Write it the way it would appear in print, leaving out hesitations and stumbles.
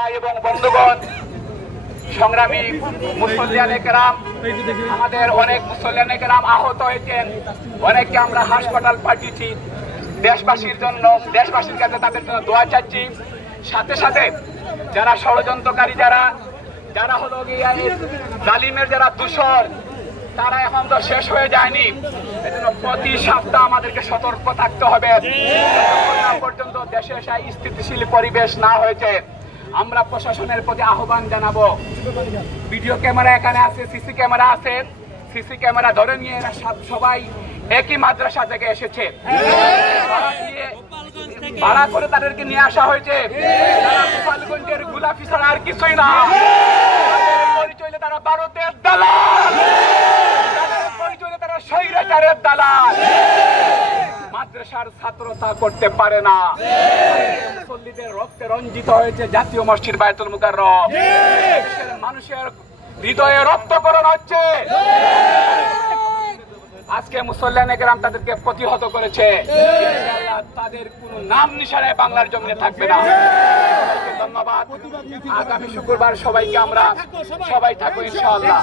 ভাই এবং বন্ধুগণ, সংগ্রামী মুসল্লিয়ানে কেরাম, আমাদের অনেক মুসল্লিয়ানে কেরাম আহত হয়েছেন, অনেককে আমরা হাসপাতাল পাঠিয়েছি। দেশবাসীর জন্য, দেশবাসীর কাছে তাদের জন্য দোয়া চাচ্ছি। সাথে সাথে যারা ষড়যন্ত্রকারী, যারা হলো জালিমের যারা দূষর, তারা এখন তো শেষ হয়ে যায়নি। এজন্য প্রতি সপ্তাহ আমাদেরকে সতর্ক থাকতে হবে। পর্যন্ত দেশে স্থিতিশীল পরিবেশ না হয়েছে, আমরা প্রশাসনের প্রতি আহ্বান জানাবো। ভিডিও ক্যামেরা এখানে আছে, সিসি ক্যামেরা আছে, সিসি ক্যামেরা ধরে নিয়ে এরা সবাই একই মাদ্রাসা থেকে এসেছে, ভাড়া করে তাদেরকে নিয়ে আসা হয়েছে। গোপালগঞ্জের গোলাপি ছাড়া আর কিছুই না। পরিচয় তারা ভারতের দালাল, পরিচয় তারা স্বৈরাচারের দালাল। মাদ্রাসার ছাত্রতা করতে পারে না। মুসল্লিদের রক্তে রঞ্জিত হয়েছে জাতীয় মসজিদ বায়তুল মুকাররম। মানুষের হৃদয়ে রক্তকরণ হচ্ছে। আজকে মুসল্লিয়ানে কেরাম তাদেরকে প্রতিহত করেছে। তাদের কোন নাম নিশানায় বাংলার জমিনে থাকবে না। ধন্যবাদ। আগামী শুক্রবার সবাইকে আমরা সবাই থাকবো ইনশাআল্লাহ।